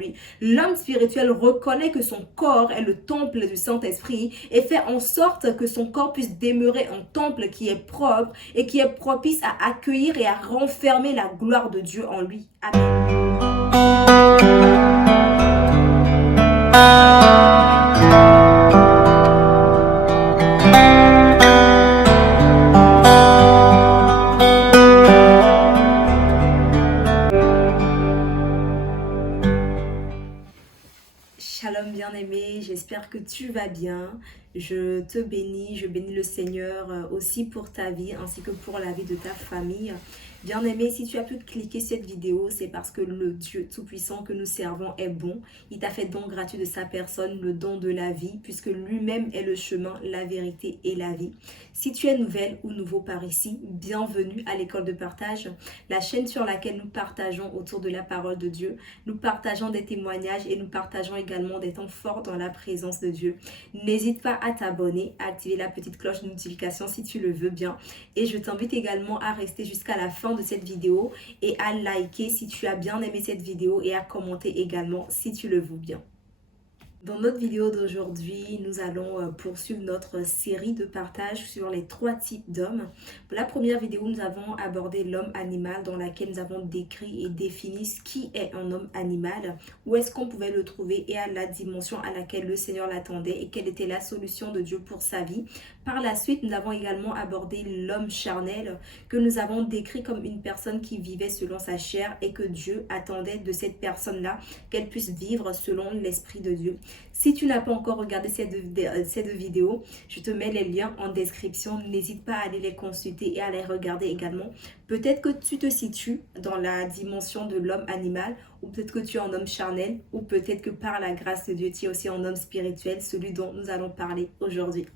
lui. L'homme spirituel reconnaît que son corps est le temple du Saint-Esprit et fait en sorte que son corps puisse demeurer un temple qui est propre et qui est propice à accueillir et à renfermer la gloire de Dieu en lui. Amen. Shalom bien-aimé, j'espère que tu vas bien. Je te bénis, je bénis le Seigneur aussi pour ta vie ainsi que pour la vie de ta famille. Bien-aimé, si tu as pu cliquer cette vidéo, c'est parce que le Dieu Tout-Puissant que nous servons est bon. Il t'a fait don gratuit de sa personne, le don de la vie, puisque lui-même est le chemin, la vérité et la vie. Si tu es nouvelle ou nouveau par ici, bienvenue à l'école de partage, la chaîne sur laquelle nous partageons autour de la parole de Dieu. Nous partageons des témoignages et nous partageons également des temps forts dans la présence de Dieu. N'hésite pas à t'abonner, à activer la petite cloche de notification si tu le veux bien. Et je t'invite également à rester jusqu'à la fin de cette vidéo et à liker si tu as bien aimé cette vidéo et à commenter également si tu le veux bien. Dans notre vidéo d'aujourd'hui, nous allons poursuivre notre série de partage sur les 3 types d'hommes. Pour la première vidéo, nous avons abordé l'homme animal dans laquelle nous avons décrit et défini ce qui est un homme animal, où est-ce qu'on pouvait le trouver et à la dimension à laquelle le Seigneur l'attendait et quelle était la solution de Dieu pour sa vie. Par la suite, nous avons également abordé l'homme charnel que nous avons décrit comme une personne qui vivait selon sa chair et que Dieu attendait de cette personne-là qu'elle puisse vivre selon l'Esprit de Dieu. Si tu n'as pas encore regardé ces deux vidéos, je te mets les liens en description. N'hésite pas à aller les consulter et à les regarder également. Peut-être que tu te situes dans la dimension de l'homme animal, ou peut-être que tu es un homme charnel, ou peut-être que par la grâce de Dieu, tu es aussi un homme spirituel, celui dont nous allons parler aujourd'hui.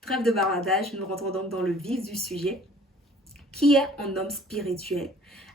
Trêve de bavardage, nous rentrons donc dans le vif du sujet. Qui est un homme spirituel ?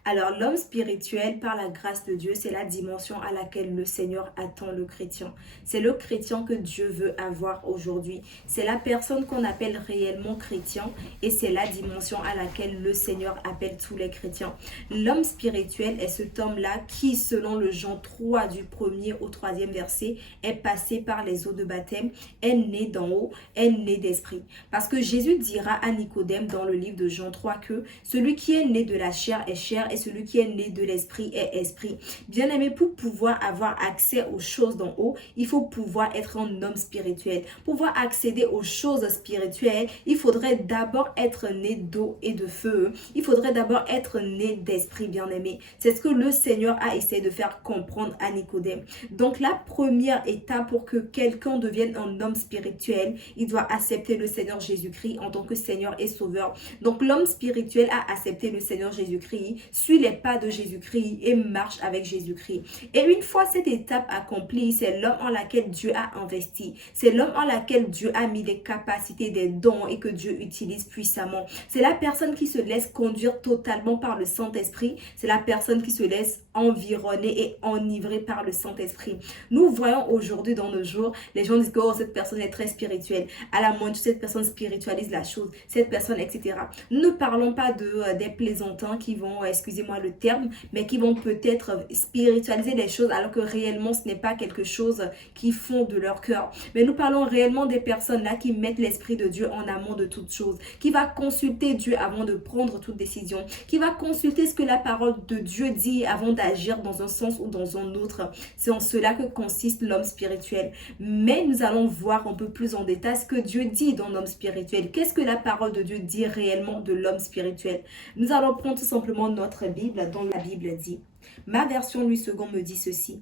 Alors, l'homme spirituel, par la grâce de Dieu, c'est la dimension à laquelle le Seigneur attend le chrétien. C'est le chrétien que Dieu veut avoir aujourd'hui. C'est la personne qu'on appelle réellement chrétien et c'est la dimension à laquelle le Seigneur appelle tous les chrétiens. L'homme spirituel est cet homme-là qui, selon le Jean 3 du 1er au 3e verset, est passé par les eaux de baptême, est né d'en haut, est né d'esprit. Parce que Jésus dira à Nicodème dans le livre de Jean 3 que celui qui est né de la chair est chair et celui qui est né de l'esprit est esprit. Bien aimé, pour pouvoir avoir accès aux choses d'en haut, il faut pouvoir être un homme spirituel. Pour pouvoir accéder aux choses spirituelles, il faudrait d'abord être né d'eau et de feu. Il faudrait d'abord être né d'esprit, bien aimé. C'est ce que le Seigneur a essayé de faire comprendre à Nicodème. Donc la première étape pour que quelqu'un devienne un homme spirituel, il doit accepter le Seigneur Jésus-Christ en tant que Seigneur et Sauveur. Donc l'homme spirituel a accepté le Seigneur Jésus-Christ, suit les pas de Jésus-Christ et marche avec Jésus-Christ. Et une fois cette étape accomplie, c'est l'homme en laquelle Dieu a investi. C'est l'homme en laquelle Dieu a mis des capacités, des dons et que Dieu utilise puissamment. C'est la personne qui se laisse conduire totalement par le Saint-Esprit. C'est la personne qui se laisse environner et enivrer par le Saint-Esprit. Nous voyons aujourd'hui dans nos jours, les gens disent que oh, cette personne est très spirituelle. À la moindre, cette personne spiritualise la chose. Cette personne, etc. Ne parlons pas des plaisantins qui vont, excusez-moi le terme, mais qui vont peut-être spiritualiser les choses alors que réellement ce n'est pas quelque chose qui font de leur cœur. Mais nous parlons réellement des personnes là qui mettent l'Esprit de Dieu en amont de toute chose, qui va consulter Dieu avant de prendre toute décision, qui va consulter ce que la parole de Dieu dit avant d'agir dans un sens ou dans un autre. C'est en cela que consiste l'homme spirituel. Mais nous allons voir un peu plus en détail ce que Dieu dit dans l'homme spirituel. Qu'est-ce que la parole de Dieu dit réellement de l'homme spirituel? Nous allons prendre tout simplement notre Bible, dont la Bible dit. Ma version Louis II me dit ceci.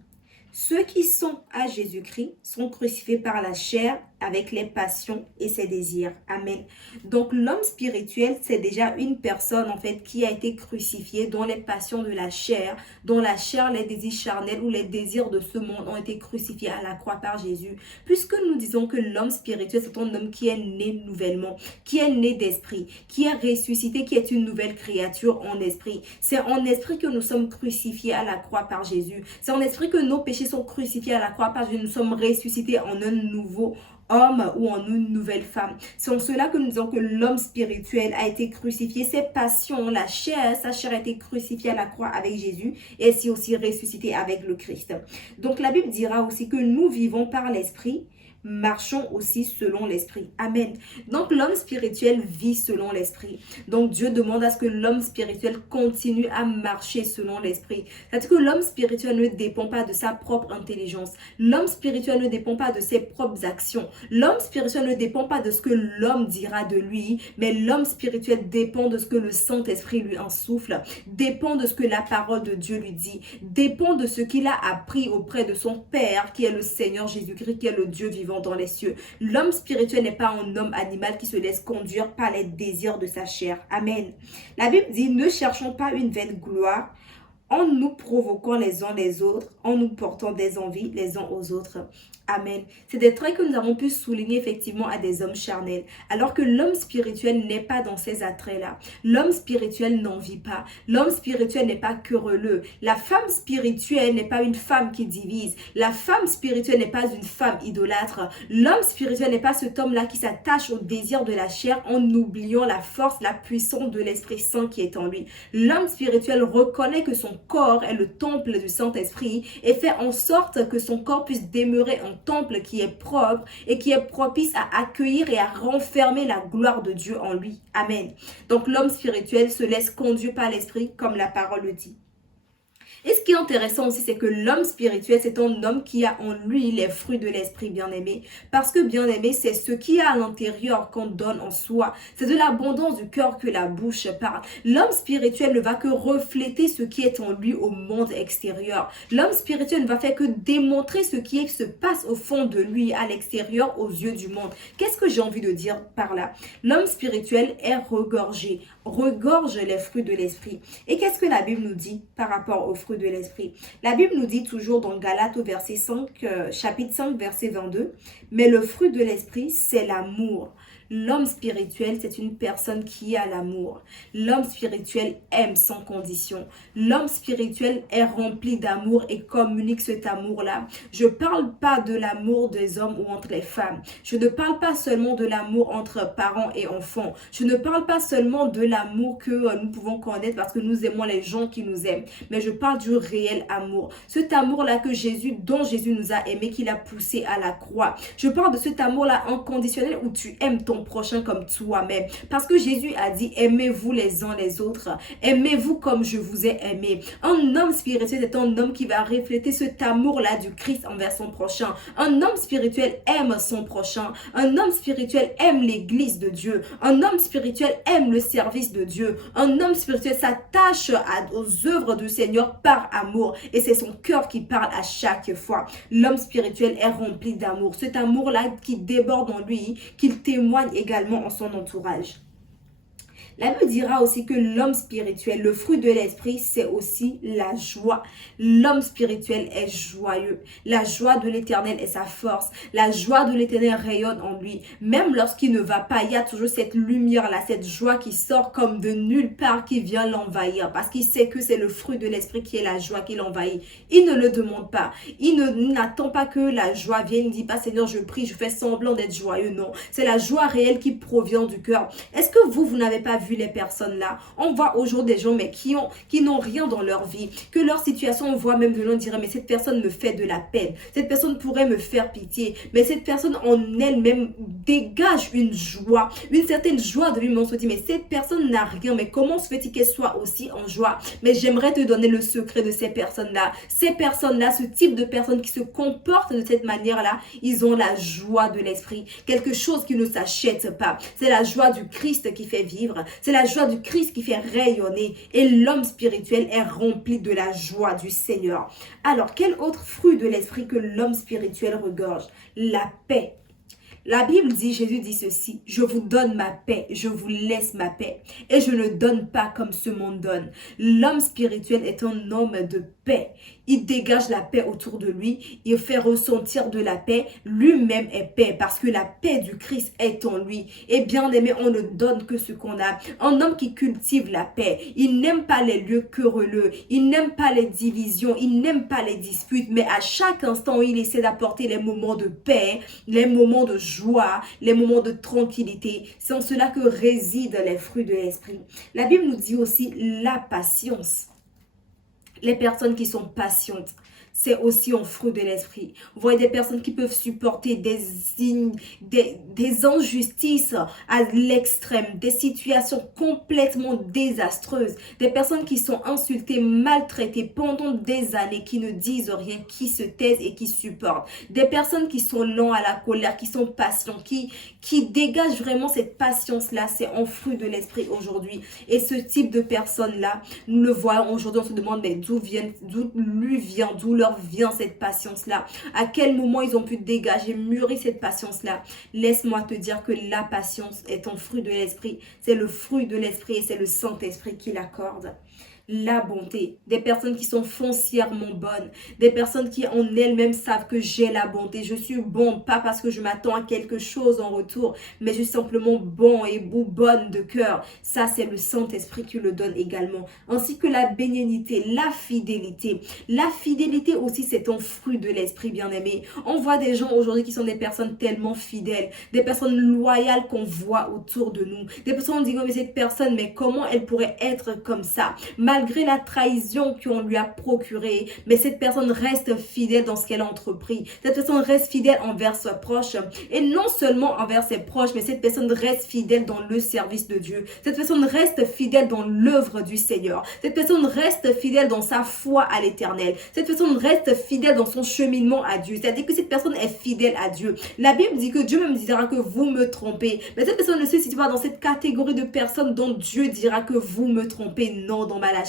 Ceux qui sont à Jésus-Christ sont crucifiés par la chair avec les passions et ses désirs. Amen. Donc l'homme spirituel, c'est déjà une personne en fait qui a été crucifiée dont les passions de la chair, dont la chair, les désirs charnels ou les désirs de ce monde ont été crucifiés à la croix par Jésus. Puisque nous disons que l'homme spirituel, c'est un homme qui est né nouvellement, qui est né d'esprit, qui est ressuscité, qui est une nouvelle créature en esprit. C'est en esprit que nous sommes crucifiés à la croix par Jésus. C'est en esprit que nos péchés sont crucifiés à la croix par Jésus. Nous sommes ressuscités en un nouveau homme ou en une nouvelle femme. C'est en cela que nous disons que l'homme spirituel a été crucifié. Ses passions, la chair, sa chair a été crucifiée à la croix avec Jésus et ainsi aussi ressuscité avec le Christ. Donc la Bible dira aussi que nous vivons par l'esprit, marchons aussi selon l'esprit. Amen. Donc l'homme spirituel vit selon l'esprit. Donc Dieu demande à ce que l'homme spirituel continue à marcher selon l'esprit. C'est-à-dire que l'homme spirituel ne dépend pas de sa propre intelligence. L'homme spirituel ne dépend pas de ses propres actions. L'homme spirituel ne dépend pas de ce que l'homme dira de lui, mais l'homme spirituel dépend de ce que le Saint-Esprit lui insouffle, dépend de ce que la parole de Dieu lui dit, dépend de ce qu'il a appris auprès de son Père, qui est le Seigneur Jésus-Christ, qui est le Dieu vivant dans les cieux. L'homme spirituel n'est pas un homme animal qui se laisse conduire par les désirs de sa chair. Amen. La Bible dit, ne cherchons pas une vaine gloire en nous provoquant les uns les autres, en nous portant des envies les uns aux autres. Amen. C'est des traits que nous avons pu souligner effectivement à des hommes charnels. Alors que l'homme spirituel n'est pas dans ces attraits-là. L'homme spirituel n'en vit pas. L'homme spirituel n'est pas querelleux. La femme spirituelle n'est pas une femme qui divise. La femme spirituelle n'est pas une femme idolâtre. L'homme spirituel n'est pas cet homme-là qui s'attache au désir de la chair en oubliant la force, la puissance de l'Esprit Saint qui est en lui. L'homme spirituel reconnaît que son corps est le temple du Saint-Esprit et fait en sorte que son corps puisse demeurer un temple qui est propre et qui est propice à accueillir et à renfermer la gloire de Dieu en lui. Amen. Donc l'homme spirituel se laisse conduire par l'esprit comme la parole le dit. Et ce qui est intéressant aussi, c'est que l'homme spirituel, c'est un homme qui a en lui les fruits de l'esprit, bien-aimé. Parce que, bien-aimé, c'est ce qui a à l'intérieur qu'on donne en soi. C'est de l'abondance du cœur que la bouche parle. L'homme spirituel ne va que refléter ce qui est en lui au monde extérieur. L'homme spirituel ne va faire que démontrer ce qui se passe au fond de lui, à l'extérieur, aux yeux du monde. Qu'est-ce que j'ai envie de dire par là? L'homme spirituel est regorge les fruits de l'esprit. Et qu'est-ce que la Bible nous dit par rapport aux fruits de l'esprit? La Bible nous dit toujours dans Galates au verset 5, chapitre 5, verset 22, mais le fruit de l'esprit, c'est l'amour. L'homme spirituel, c'est une personne qui a l'amour. L'homme spirituel aime sans condition. L'homme spirituel est rempli d'amour et communique cet amour-là. Je ne parle pas de l'amour des hommes ou entre les femmes. Je ne parle pas seulement de l'amour entre parents et enfants. Je ne parle pas seulement de l'amour que nous pouvons connaître parce que nous aimons les gens qui nous aiment. Mais je parle du réel amour. Cet amour-là dont Jésus nous a aimé, qu'il a poussé à la croix. Je parle de cet amour-là inconditionnel où tu aimes ton prochain comme toi-même. Parce que Jésus a dit, aimez-vous les uns les autres. Aimez-vous comme je vous ai aimé. Un homme spirituel est un homme qui va refléter cet amour-là du Christ envers son prochain. Un homme spirituel aime son prochain. Un homme spirituel aime l'église de Dieu. Un homme spirituel aime le service de Dieu. Un homme spirituel s'attache aux œuvres du Seigneur par amour. Et c'est son cœur qui parle à chaque fois. L'homme spirituel est rempli d'amour. Cet amour-là qui déborde en lui, qu'il témoigne également en son entourage. La Bible dira aussi que l'homme spirituel, le fruit de l'esprit, c'est aussi la joie. L'homme spirituel est joyeux. La joie de l'Éternel est sa force. La joie de l'Éternel rayonne en lui. Même lorsqu'il ne va pas, il y a toujours cette lumière-là, cette joie qui sort comme de nulle part, qui vient l'envahir. Parce qu'il sait que c'est le fruit de l'esprit qui est la joie qui l'envahit. Il ne le demande pas. Il n'attend pas que la joie vienne. Il ne dit pas, Seigneur, je prie, je fais semblant d'être joyeux. Non, c'est la joie réelle qui provient du cœur. Est-ce que vous n'avez pas vu les personnes là? On voit aujourd'hui des gens mais qui n'ont rien dans leur vie, que leur situation, on voit même de l'on dirait mais cette personne me fait de la peine, cette personne pourrait me faire pitié, mais cette personne en elle-même dégage une joie, une certaine joie de lui. On se dit mais cette personne n'a rien, mais comment se fait-il qu'elle soit aussi en joie? Mais j'aimerais te donner le secret de ces personnes-là. Ces personnes-là, ce type de personnes qui se comportent de cette manière-là, ils ont la joie de l'esprit, quelque chose qui ne s'achète pas. C'est la joie du Christ qui fait vivre, c'est la joie du Christ qui fait rayonner, et l'homme spirituel est rempli de la joie du Seigneur. Alors, quel autre fruit de l'esprit que l'homme spirituel regorge? La paix. La Bible dit, Jésus dit ceci, je vous donne ma paix, je vous laisse ma paix, et je ne donne pas comme ce monde donne. L'homme spirituel est un homme de paix. il dégage la paix autour de lui, il fait ressentir de la paix, lui-même est paix parce que la paix du Christ est en lui. Et bien aimé, on ne donne que ce qu'on a. Un homme qui cultive la paix, il n'aime pas les lieux querelleux, il n'aime pas les divisions, il n'aime pas les disputes, mais à chaque instant, il essaie d'apporter les moments de paix, les moments de joie, les moments de tranquillité. C'est en cela que résident les fruits de l'esprit. La Bible nous dit aussi la patience. Les personnes qui sont patientes, c'est aussi un fruit de l'esprit. Vous voyez des personnes qui peuvent supporter des injustices à l'extrême, des situations complètement désastreuses, des personnes qui sont insultées, maltraitées pendant des années, qui ne disent rien, qui se taisent et qui supportent. Des personnes qui sont lents à la colère, qui sont patients, qui dégagent vraiment cette patience-là. C'est un fruit de l'esprit aujourd'hui. Et ce type de personnes-là, nous le voyons aujourd'hui, on se demande mais d'où leur vient cette patience-là? À quel moment ils ont pu dégager, mûrir cette patience-là? Laisse-moi te dire que la patience est un fruit de l'esprit. C'est le fruit de l'esprit et c'est le Saint-Esprit qui l'accorde. La bonté, des personnes qui sont foncièrement bonnes, des personnes qui en elles-mêmes savent que j'ai la bonté, je suis bon, pas parce que je m'attends à quelque chose en retour, mais je suis simplement bon et bonne de cœur. Ça, c'est le Saint-Esprit qui le donne également, ainsi que la bénignité, la fidélité. La fidélité aussi, c'est un fruit de l'esprit, bien-aimé. On voit des gens aujourd'hui qui sont des personnes tellement fidèles, des personnes loyales qu'on voit autour de nous, des personnes, on dit, mais cette personne, mais comment elle pourrait être comme ça? Malgré la trahison qu'on lui a procurée, mais cette personne reste fidèle dans ce qu'elle a entrepris. Cette personne reste fidèle envers ses proches. Et non seulement envers ses proches, mais cette personne reste fidèle dans le service de Dieu. Cette personne reste fidèle dans l'œuvre du Seigneur. Cette personne reste fidèle dans sa foi à l'Éternel. Cette personne reste fidèle dans son cheminement à Dieu. C'est-à-dire que cette personne est fidèle à Dieu. La Bible dit que Dieu même dira que vous me trompez. Mais cette personne ne se situe pas dans cette catégorie de personnes dont Dieu dira que vous me trompez. Non, dans Malachie.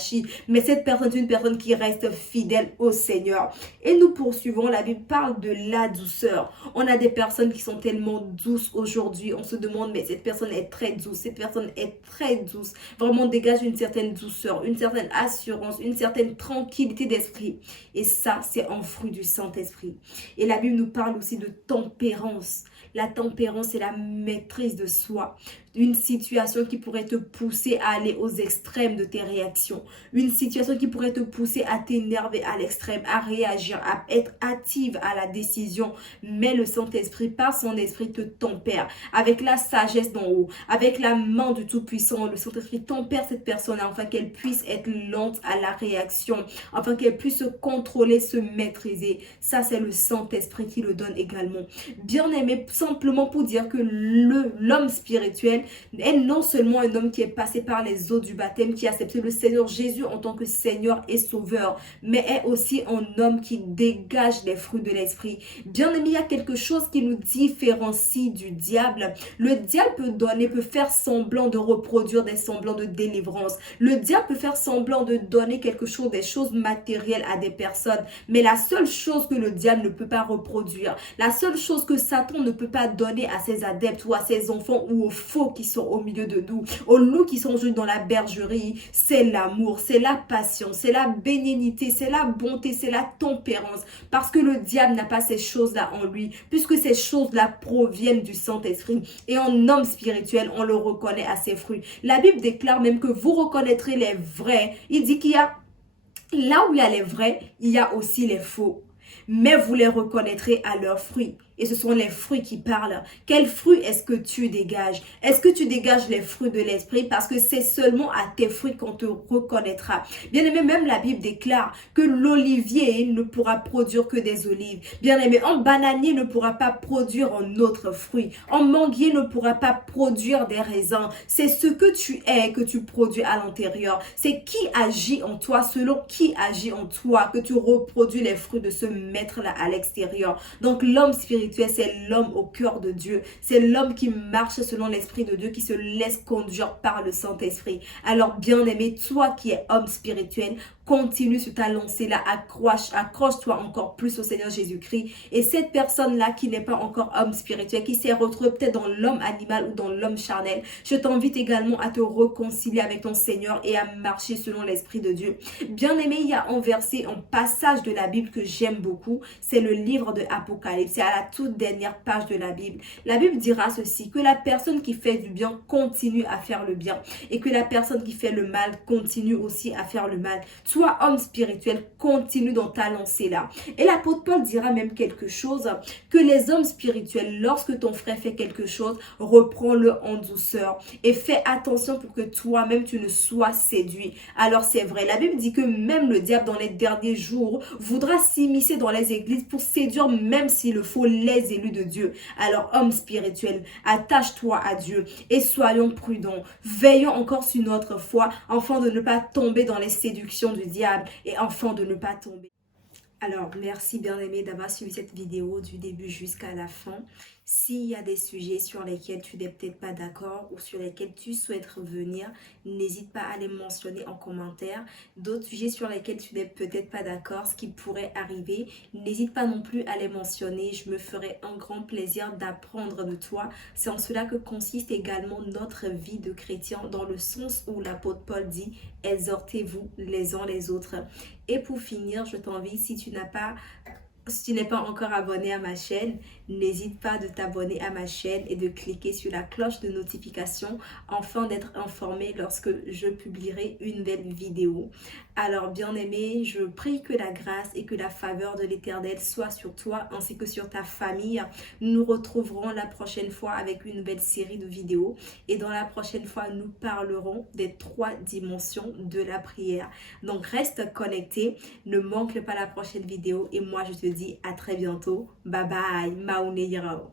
Mais cette personne est une personne qui reste fidèle au Seigneur. Et nous poursuivons, la Bible parle de la douceur. On a des personnes qui sont tellement douces aujourd'hui. On se demande, mais cette personne est très douce. Cette personne est très douce. Vraiment dégage une certaine douceur, une certaine assurance, une certaine tranquillité d'esprit. Et ça, c'est un fruit du Saint-Esprit. Et la Bible nous parle aussi de tempérance. La tempérance, c'est la maîtrise de soi. Une situation qui pourrait te pousser à aller aux extrêmes de tes réactions. Une situation qui pourrait te pousser à t'énerver à l'extrême, à réagir, à être active à la décision. Mais le Saint-Esprit, par son esprit, te tempère. Avec la sagesse d'en haut, avec la main du Tout-Puissant, le Saint-Esprit tempère cette personne afin qu'elle puisse être lente à la réaction, afin qu'elle puisse se contrôler, se maîtriser. Ça, c'est le Saint-Esprit qui le donne également. Bien aimé, simplement pour dire que l'homme spirituel est non seulement un homme qui est passé par les eaux du baptême, qui a accepté le Seigneur Jésus en tant que Seigneur et Sauveur, mais est aussi un homme qui dégage les fruits de l'esprit. Bien aimé, il y a quelque chose qui nous différencie du diable. Le diable peut faire semblant de reproduire des semblants de délivrance. Le diable peut faire semblant de donner quelque chose, des choses matérielles à des personnes, mais la seule chose que le diable ne peut pas reproduire, la seule chose que Satan ne peut pas donner à ses adeptes ou à ses enfants ou aux faux qui sont au milieu de nous, aux loups qui sont juste dans la bergerie, c'est l'amour, c'est la patience, c'est la bénignité, c'est la bonté, c'est la tempérance, parce que le diable n'a pas ces choses-là en lui, puisque ces choses-là proviennent du Saint-Esprit. Et en homme spirituel, on le reconnaît à ses fruits. La Bible déclare même que vous reconnaîtrez les vrais. Il dit qu'il y a, là où il y a les vrais, il y a aussi les faux. Mais vous les reconnaîtrez à leurs fruits. Et ce sont les fruits qui parlent. Quels fruits est-ce que tu dégages? Est-ce que tu dégages les fruits de l'esprit? Parce que c'est seulement à tes fruits qu'on te reconnaîtra. Bien aimé, même la Bible déclare que l'olivier ne pourra produire que des olives. Bien aimé, un bananier ne pourra pas produire un autre fruit. Un manguier ne pourra pas produire des raisins. C'est ce que tu es que tu produis à l'intérieur. C'est qui agit en toi, selon qui agit en toi, que tu reproduis les fruits de ce maître-là à l'extérieur. Donc l'homme spirituel, c'est l'homme au cœur de Dieu. C'est l'homme qui marche selon l'Esprit de Dieu, qui se laisse conduire par le Saint-Esprit. Alors bien aimé, toi qui es homme spirituel, continue sur ta lancée-là, accroche-toi encore plus au Seigneur Jésus-Christ. Et cette personne-là qui n'est pas encore homme spirituel, qui s'est retrouvée peut-être dans l'homme animal ou dans l'homme charnel, je t'invite également à te réconcilier avec ton Seigneur et à marcher selon l'Esprit de Dieu. Bien aimé, il y a un verset, un passage de la Bible que j'aime beaucoup, c'est le livre de Apocalypse, c'est à la toute dernière page de la Bible. La Bible dira ceci, que la personne qui fait du bien continue à faire le bien et que la personne qui fait le mal continue aussi à faire le mal. Toi, homme spirituel, continue dans ta lancée-là. Et l'apôtre Paul dira même quelque chose, que les hommes spirituels, lorsque ton frère fait quelque chose, reprends-le en douceur et fais attention pour que toi-même tu ne sois séduit. Alors c'est vrai, la Bible dit que même le diable dans les derniers jours voudra s'immiscer dans les églises pour séduire même s'il le faut les élus de Dieu. Alors homme spirituel, attache-toi à Dieu et soyons prudents. Veillons encore sur notre foi afin de ne pas tomber dans les séductions du diable et afin de ne pas tomber. Alors, merci bien-aimé d'avoir suivi cette vidéo du début jusqu'à la fin. S'il y a des sujets sur lesquels tu n'es peut-être pas d'accord ou sur lesquels tu souhaites revenir, n'hésite pas à les mentionner en commentaire. D'autres sujets sur lesquels tu n'es peut-être pas d'accord, ce qui pourrait arriver, n'hésite pas non plus à les mentionner. Je me ferai un grand plaisir d'apprendre de toi. C'est en cela que consiste également notre vie de chrétien, dans le sens où l'apôtre Paul dit « Exhortez-vous les uns les autres ». Et pour finir, je t'invite, si tu n'es pas encore abonné à ma chaîne, n'hésite pas de t'abonner à ma chaîne et de cliquer sur la cloche de notification afin d'être informé lorsque je publierai une nouvelle vidéo. Alors bien aimé, je prie que la grâce et que la faveur de l'Éternel soit sur toi ainsi que sur ta famille. Nous nous retrouverons la prochaine fois avec une nouvelle série de vidéos et dans la prochaine fois, nous parlerons des 3 dimensions de la prière. Donc reste connecté, ne manque pas la prochaine vidéo et moi je te dis à très bientôt. Bye bye, Maune Yirao.